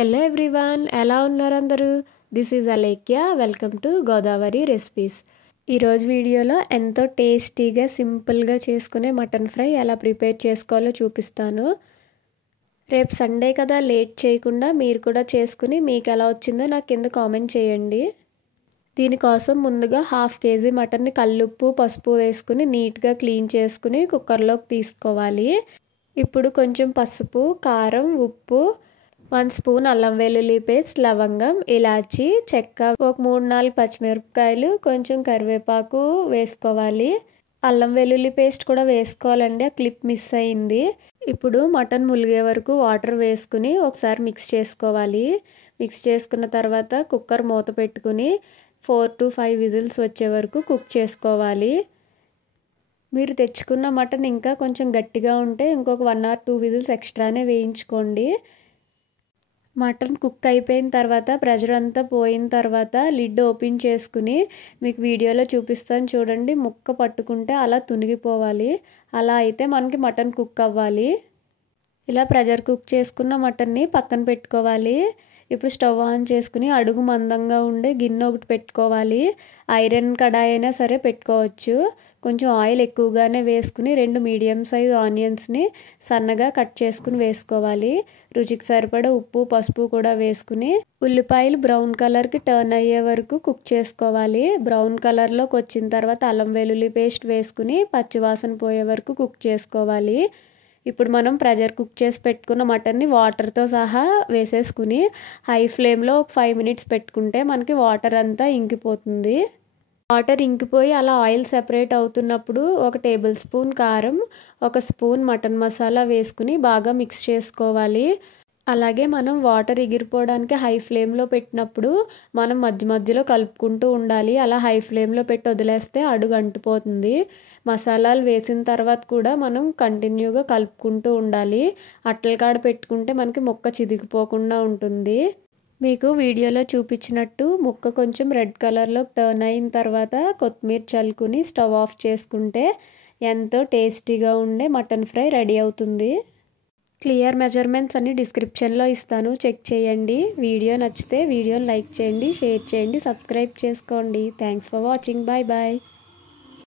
Hello everyone, ఎలా ఉన్నారు అందరూ? This is Alekhya. Welcome to Godavari recipes. ఈరోజు వీడియోలో ఎంతో టేస్టీగా సింపుల్గా చేసుకునే మటన్ ఫ్రై ఎలా ప్రిపేర్ చేసుకోవాలో చూపిస్తాను. రేపు సండే కదా, లేట్ చేయకుండా మీరు కూడా చేసుకుని మీకు ఎలా వచ్చిందో నాకు కింద కామెంట్ చేయండి. దీనికోసం ముందుగా 1/2 kg మటన్ని కల్లుప్పు పసుపు వేసుకుని నీట్గా క్లీన్ చేసుకుని కుక్కర్లోకి తీసుకోవాలి. ఇప్పుడు కొంచెం పసుపు, కారం, ఉప్పు, 1 స్పూన్ అల్లం వెల్లుల్లి పేస్ట్, లవంగం, ఇలాచి, చెక్క, ఒక 3-4 పచ్చిమిరపకాయలు, కొంచెం కరివేపాకు వేసుకోవాలి. అల్లం వెల్లుల్లి పేస్ట్ కూడా వేసుకోవాలండి, ఆ క్లిప్ మిస్ అయింది. ఇప్పుడు మటన్ ములిగే వరకు వాటర్ వేసుకుని ఒకసారి మిక్స్ చేసుకోవాలి. మిక్స్ చేసుకున్న తర్వాత కుక్కర్ మూత పెట్టుకుని 4 to 5 విజిల్స్ వచ్చే వరకు కుక్ చేసుకోవాలి. మీరు తెచ్చుకున్న మటన్ ఇంకా కొంచెం గట్టిగా ఉంటే ఇంకొక 1 or 2 విజిల్స్ ఎక్స్ట్రానే వేయించుకోండి. మటన్ కుక్ అయిపోయిన తర్వాత ప్రెషర్ అంతా పోయిన తర్వాత లిడ్ ఓపెన్ చేసుకుని మీకు వీడియోలో చూపిస్తాను చూడండి, ముక్క పట్టుకుంటే అలా తునిగిపోవాలి. అలా అయితే మనకి మటన్ కుక్ అవ్వాలి. ఇలా ప్రెషర్ కుక్ చేసుకున్న మటన్ని పక్కన పెట్టుకోవాలి. ఇప్పుడు స్టవ్ ఆన్ చేసుకుని అడుగు మందంగా ఉండే గిన్నె ఒకటి పెట్టుకోవాలి. ఐరన్ కడాయి అయినా సరే పెట్టుకోవచ్చు. కొంచెం ఆయిల్ ఎక్కువగానే వేసుకుని 2 మీడియం సైజ్ ఆనియన్స్ని సన్నగా కట్ చేసుకుని వేసుకోవాలి. రుచికి సరిపడా ఉప్పు పసుపు కూడా వేసుకుని ఉల్లిపాయలు బ్రౌన్ కలర్కి టర్న్ అయ్యే వరకు కుక్ చేసుకోవాలి. బ్రౌన్ కలర్లోకి వచ్చిన తర్వాత అల్లం వెల్లుల్లి పేస్ట్ వేసుకుని పచ్చివాసన పోయే వరకు కుక్ చేసుకోవాలి. ఇప్పుడు మనం ప్రెషర్ కుక్ చేసి పెట్టుకున్న మటన్ని వాటర్తో సహా వేసేసుకుని హై ఫ్లేమ్లో ఒక 5 minutes పెట్టుకుంటే మనకి వాటర్ అంతా ఇంకిపోతుంది. వాటర్ ఇంకిపోయి అలా ఆయిల్ సెపరేట్ అవుతున్నప్పుడు 1 టేబుల్ స్పూన్ కారం, 1 స్పూన్ మటన్ మసాలా వేసుకుని బాగా మిక్స్ చేసుకోవాలి. అలాగే మనం వాటర్ ఎగిరిపోవడానికి హై ఫ్లేమ్లో పెట్టినప్పుడు మనం మధ్యలో కలుపుకుంటూ ఉండాలి. అలా హై ఫ్లేమ్లో పెట్టి వదిలేస్తే అడుగు అంటిపోతుంది. మసాలాలు వేసిన తర్వాత కూడా మనం కంటిన్యూగా కలుపుకుంటూ ఉండాలి. అట్ల కాడ పెట్టుకుంటే మనకి ముక్క చిదిగిపోకుండా ఉంటుంది. మీకు వీడియోలో చూపించినట్టు ముక్క కొంచెం రెడ్ కలర్లో టర్న్ అయిన తర్వాత కొత్తిమీర చల్లుకుని స్టవ్ ఆఫ్ చేసుకుంటే ఎంతో టేస్టీగా ఉండే మటన్ ఫ్రై రెడీ అవుతుంది. క్లియర్ మెజర్మెంట్స్ అన్ని డిస్క్రిప్షన్లో ఇస్తాను, చెక్ చేయండి. వీడియో నచ్చితే వీడియోని లైక్ చేయండి, షేర్ చేయండి, సబ్స్క్రైబ్ చేసుకోండి. Thanks for watching. Bye bye.